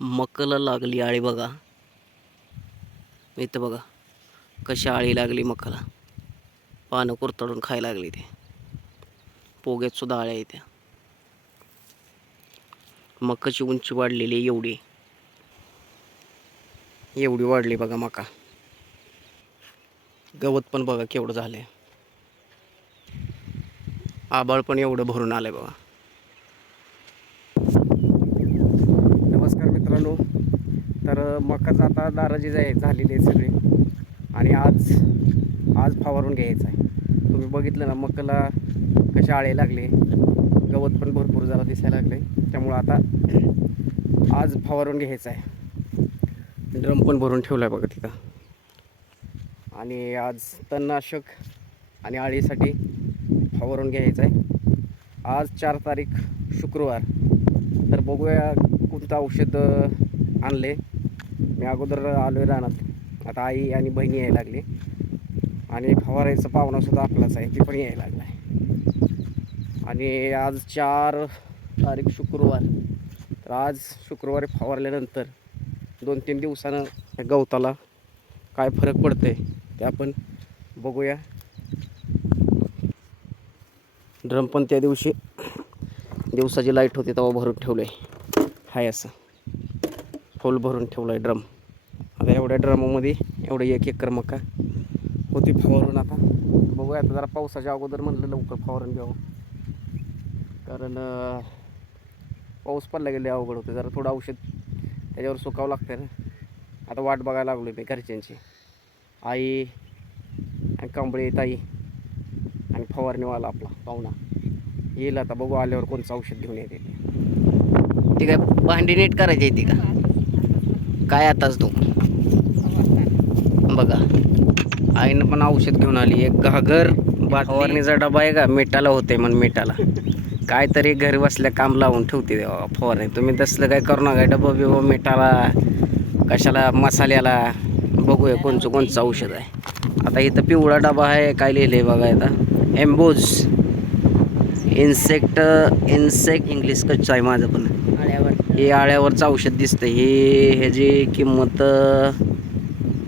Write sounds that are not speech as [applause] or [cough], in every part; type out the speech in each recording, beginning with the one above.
मकला लागली आळी बघा. इथं बघा कशी आळी लागली मकाला. पानं कुरतडून खायला लागली ते. पोग्यात सुद्धा आळ्या येत्या. मकाची उंची वाढलेली आहे एवढी. एवढी वाढली बघा मका. गवत पण बघा केवढं झालंय. आबाळ पण एवढं भरून आलं आहे बघा नमस्कार मित्रांनो तर मकाच आता दाराजी जाय झालेली आहे सगळी. आणि आज आज फवारून घ्यायचं आहे. तुम्ही बघितलं ना मकाला कशा आळे लागले. गवत पण भरपूर जरा दिसायला लागले. त्यामुळं आता आज फवारून घ्यायचं आहे. ड्रम पण भरून ठेवला आहे बघा तिथं. आणि आज तणनाशक आणि आळीसाठी फवारून घ्यायचं आहे. आज चार तारीख शुक्रवार. तर बघूया कोणतं औषध आणले. अगोदर आलो आहे रानात. आता आई आणि बहिणी यायला लागली. आणि फवारायचा पाहुणासुद्धा आपलाच आहे ते पण यायला लागला आहे. आणि आज चार तारीख शुक्रवार. तर आज शुक्रवारी फवारल्यानंतर दोन तीन दिवसानं गवताला काय फरक पडतंय ते आपण बघूया. ड्रम पण त्या दिवशी दिवसाची लाइट होती तेव्हा भरून ठेवलं आहे हाय असं. फुल भरून ठेवलं आहे ड्रम. आता एवढ्या ड्रमामध्ये एवढं एक एकर मका होती फवारून आता. बघूया आता जरा पावसाच्या अगोदर म्हणलं लवकर फवारून घ्यावं. कारण पाऊस पडला गेले अवघड होते. जरा थोडं औषध त्याच्यावर सुकावं लागतं ना. आता वाट बघायला लागलो मी घरच्यांची. आई आणि कांबळे ताई आणि फवारणीवाला आपला पाहुणा. येईल आता बघू आल्यावर कोणचं औषध घेऊन येते ते. काय भांडी नीट करायची आहे ती का? काय आताच तू बघा. आईनं पण औषध घेऊन आली. एक घागर फवारणीचा डबा आहे का मिठाला होते म्हण मिठाला. काहीतरी घरी बसल्या काम लावून ठेवते फवारणी. तुम्ही तसलं काय करू नका. डबा बिबा मिठाला कशाला मसाल्याला. बघूया कोणचं कोणचं औषध आहे. आता इथं पिवळा डबा आहे काय लिहिलंय बघा इथं. एम्बोज. इन्सेक्ट इन्सेक्ट इंग्लिश कच्चं आहे माझं पण. हे आळ्यावरचं औषध दिसतं हे ह्याची किंमत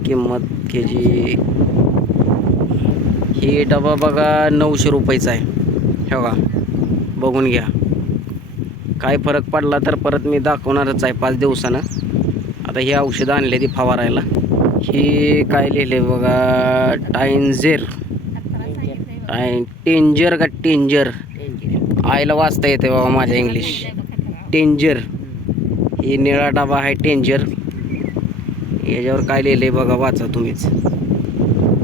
किंमत के जी ही डबा बघा नऊशे रुपयेचा आहे. हे बघा बघून घ्या. काय फरक पडला तर परत मी दाखवणारच आहे पाच दिवसानं. आता ही औषधं आणले ती फवारायला. ही काय लिहिले बघा टाइन्झेर. टाय टेंजर का टेंजर? आईला वाचता येते बाबा माझ्या इंग्लिश. टेंजर. ही निळा डबा आहे टेंजर. याच्यावर काय लिहिलं आहे बघा वाचा तुम्हीच.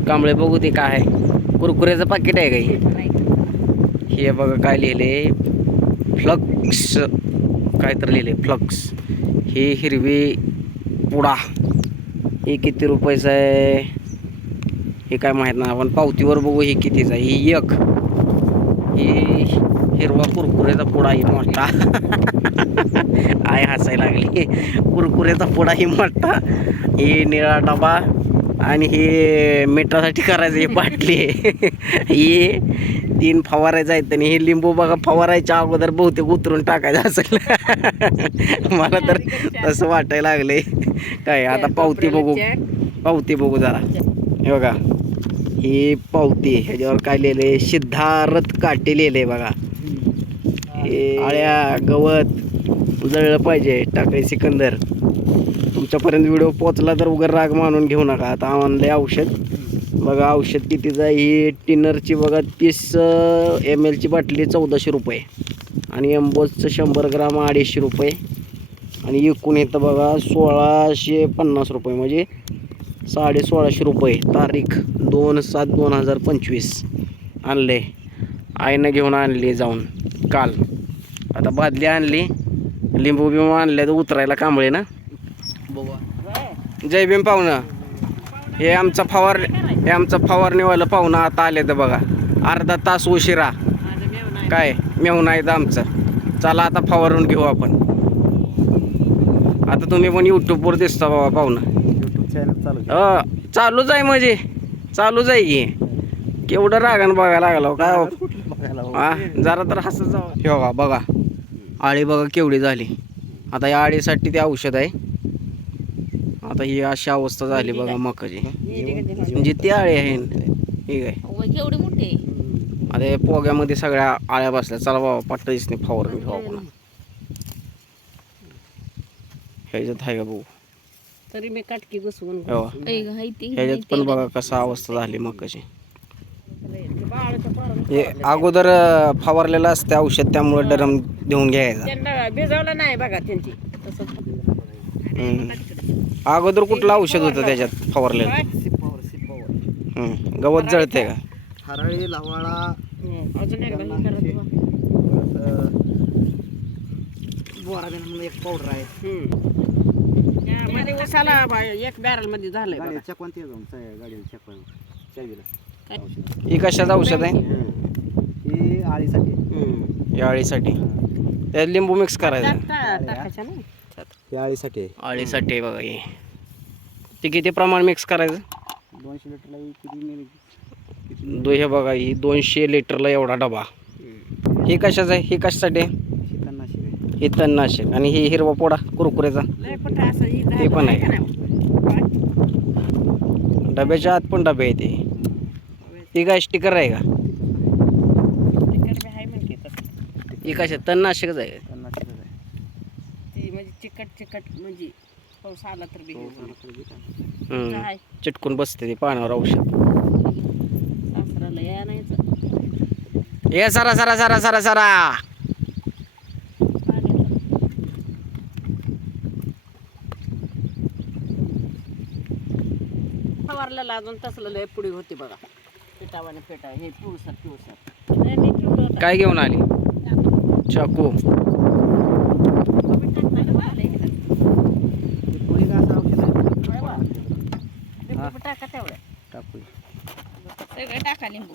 कांबळे बघू ते काय आहे. कुरकुऱ्याचं पाकिट आहे का हे? हे बघा काय लिहिले फ्लक्स काय तर लिहिले फ्लक्स. ही हिरवी पुडा. हे किती रुपयाचं आहे? हे काय माहीत नाही. आपण पावतीवर बघू हे कितीचं आहे. ही एक. ही हिरवा कुरकुऱ्याचा पुडा ही मोठा. [laughs] आय हसायला लागली. कुरकुऱ्याचा पुडा ही मोठा. ही निळा डबा आणि हे मिठासाठी करायचं ही बाटली. [laughs] ही तीन फवारायचं आहेत आणि हे लिंबू बघा फवारायच्या अगोदर बहुतेक उतरून टाकायचं असेल. [laughs] मला तर तसं वाटायला लागले काय आता पावती बघू. पावती बघू जरा. हे बघा ही पावती ह्याच्यावर काय लिहिलंय? सिद्धारथ काटे लिहिलंय बघा. हे आळ्या गवत जळलं पाहिजे टाकाय सिकंदर. तुमच्यापर्यंत व्हिडिओ पोचला तर उगर राग मानून घेऊ नका. आता आणलंय औषध. बघा औषध कितीचं आहे ही टिनरची बघा तीस एम एलची बाटली चौदाशे रुपये. आणि एम्बोजचं शंभर ग्राम अडीचशे रुपये. आणि एकूण येतं बघा सोळाशे पन्नास रुपये. म्हणजे साडे सोळाशे रुपये. तारीख दोन सात दोन हजार पंचवीस. आणले. आईनं घेऊन आणली जाऊन. काल. आता बादली आणली. लिंबू बिंबू आणले तर उतरायला कांबळे ना. जय भीम पाहुणं. हे आमचा फवार हे आमचं फवारणीवालं पाहुणं आता आले तर बघा. अर्धा तास उशिरा. काय? मेहून आहेत आमचं. चला आता फवारून घेऊ आपण. आता तुम्ही पण यूट्यूबवर दिसता बाबा पाहुणं. युट्यूब चॅनल चालू अ, चालूच आहे म्हणजे. चालूच आहे की. केवढं रागानं बघायला लागलो काय हो? बघायला हा? जरा तर हसत जावं हे बघा बघा. आळी बघा केवढी झाली. आता या आळीसाठी ते औषध आहे. आता ही अशी अवस्था झाली बघा मकाची. म्हणजे ती आळी आहे. ठीक आहे केवढी मोठी आता या पोग्यामध्ये सगळ्या आळ्या बसल्या. चला बाबा पाटळीच नाही फवारणी फवारून ह्याच्यात आहे का भाऊ तरी मी काटकी घुसवून हो. ह्याच्यात पण बघा कसा अवस्था झाली मकाची. हे अगोदर फवारलेलं असतं औषध त्यामुळे डरम देऊन घ्यायचा. भिजवलं नाही बघा त्यांची. अगोदर कुठलं औषध होतं त्याच्यात फवारलेलं? हम्म. गवत जळते का? हरळी लवाळा. हं, अजून एकदा हे करा तुम्हा. बोराबेन म्हणून एक पावडर आहे. हं. या मध्ये उसाला बा- एक बॅरलमध्ये झालंय गाडी बघा. चकवान ते जाऊन गाडी चकवान चावीला. काय? ही कशाचं औषध आहे? ही आळीसाठी. हं. या अळीसाठी त्यात लिंबू मिक्स करायचं. टाक- टाकायचं ना. त्यात. ही आळीसाठी आहे. अळीसाठी आहे बघा हे. ते किती प्रमाण मिक्स करायचं? दोनशे लिटरला ही किती मिळेल? किती दो हे बघा ही दोनशे लिटरला एवढा डबा. हे कशाचं आहे? हे कशासाठी आहे? ही तणनाशक आहे. हे तणनाशक. आणि हे हिरवा पोडा कुरकुरेचा? लय कुठं असं ही ते पण आहे. का? नाही? डब्याच्या आत पण डबे आहे ते ती काय स्टिकर आहे का. ही कशा तणनाशकच आहे. चिकट चिकट म्हणजे पाऊस आला तर बी हे. काय? चिटकून बसते ते पाण्यावर औषध. सासराला या नाहीच ये सरा सरा सरा सरा सरा. फवारलेला अजून तसलं लय पुढे होती बघा. पिठावाने पिठा हे पिवसर पिवसर. नाही. काय घेऊन आली? चाकू कमी टाकलं ना बा, लय ह्याला. ही कोणी का असं औषध आहे? बरं बा. लिंबू टाका तेवढं टाकू सगळं टाका लिंबू.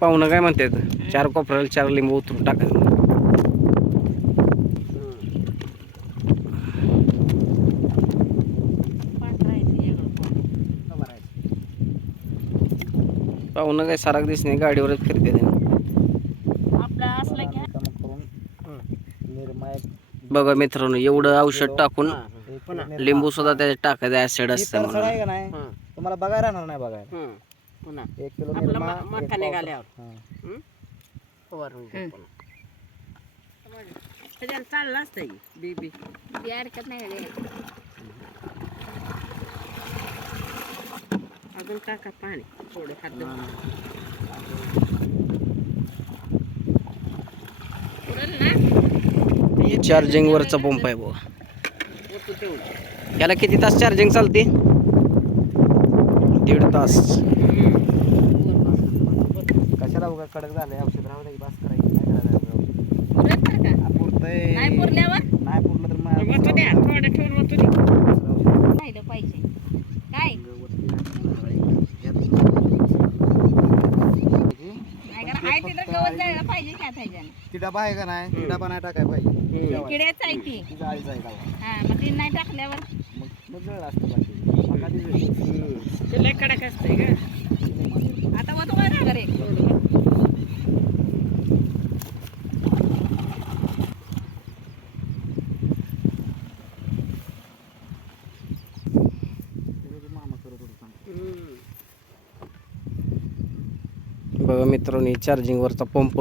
पाहुणं काय म्हणतात? चार कोपऱ्याला चार लिंबू उतरून पोळं. पाहुणं काय सारख दिसत नाही गाडीवरच फिरते बघा मित्रांनो एवढं औषध टाकून हे. लिंबू सुद्धा त्याच्यात टाकायचं ऍसिड ही असतं आहे म्हणून. का नाही? हं. तुम्हाला बघायला राहणार नाही बघायला. हं. पुन्हा. एक किलो आपलं निरमा मा- एक मका पाव- निघाल्यावर. हं. हं? फवारून घेऊ हं. पुन्हा. त्याच्यानं चाललं असतं ही, बी बी ती हरकत नाही रे. अजून टाका पाणी थोडं खाद्य पुरल ना? चार्जिंग वरचा पंप आहे बघा याला किती तास चार्जिंग चालते? दीड तास. कशाला उगा कडक झालंय? औषध राहू दे बास करायची. काय पुरतंय. नाही नाही पुरलं तर मग ठेवून राहिलं पाहिजे. काय? नाही का? ती डबा आहे नाही? डबा नाही टाकाय पाहिजे. किड्याच आहे ती. ती जाळीच आहे डबा हा मग ती नाही टाकल्यावर. मग मग जळ असतं बाकी. मग आधी जळ. ते लय कडक असतंय का आता ना रे मामा करत होता सांग. बघा मित्रांनो चार्जिंग वरचा पंप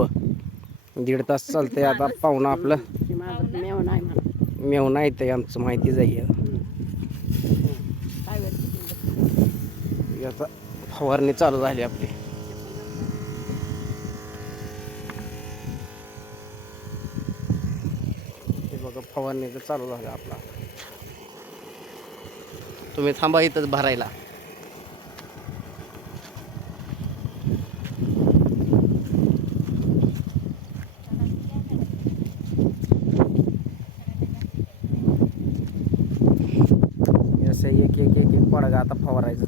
दीड तास चालतंय. आता पाहुणं आपलं. ते माझं मेव नाही म्हणा मेव नाही ते आमचं माहिती जाईल आता. फवारणी चालू झाली आपली. हे बघा फवारणीचं चालू झालं आपला. तुम्ही थांबा इथंच भरायला.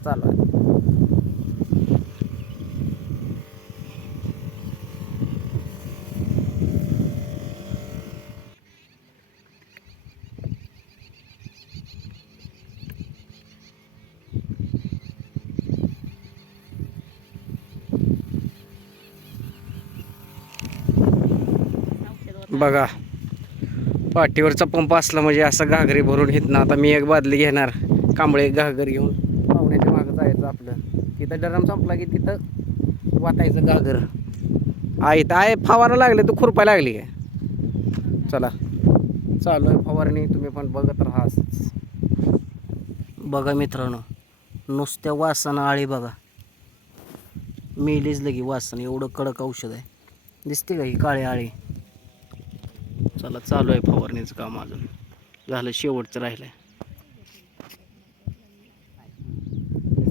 चालू आहे. बघा पाठीवरचा पंप असला म्हणजे असं घागरी भरून घेत ना आता मी एक बादली घेणार. कांबळे घागर घेऊन. तिथं डरम संपला की तिथं वाटायचं घागर. आहे तर आहे फवारा लागले तू खुरपाय लागली काय? चला. चालू आहे फवारणी तुम्ही पण बघत राहा बघा मित्रांनो नुसत्या वासनं आळी बघा. मेलीच लगी वासन एवढं कडक औषध आहे. दिसते का ही काळी आळी? चला चालू आहे फवारणीचं काम अजून. झालं शेवटचं राहिलं आहे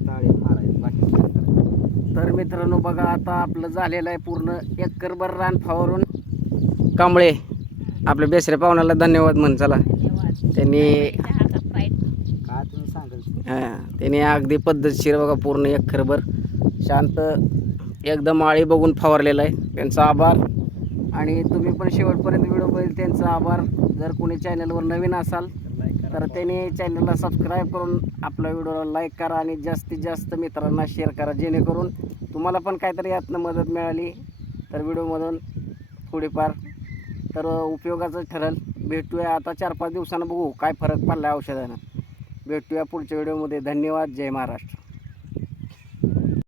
ताळी मारायचं बाकी काय करायचं? तर मित्रांनो बघा आता आपलं झालेलं आहे पूर्ण एकरभर रान फावरून. कांबळे आपल्या बेसऱ्या पाहुण्याला धन्यवाद म्हण चला. त्यांनी काय तुम्ही सांगाल हां त्यांनी अगदी पद्धतशीर बघा पूर्ण एकरभर शांत एकदम आळी बघून फवारलेलं आहे. त्यांचा आभार. आणि तुम्ही पण शेवटपर्यंत व्हिडिओ बघितले त्यांचा आभार. जर कोणी चॅनलवर नवीन असाल तर त्यांनी चॅनलला सबस्क्राईब करून आपल्या व्हिडिओला लाईक करा आणि जास्तीत जास्त मित्रांना शेअर करा जेणेकरून तुम्हाला पण काहीतरी यातनं मदत मिळाली तर व्हिडिओमधून थोडीफार. तर उपयोगाचं ठरेल. भेटूया आता चार पाच दिवसानं बघू काय फरक पडला आहे औषधानं. भेटूया पुढच्या व्हिडिओमध्ये. धन्यवाद. जय महाराष्ट्र.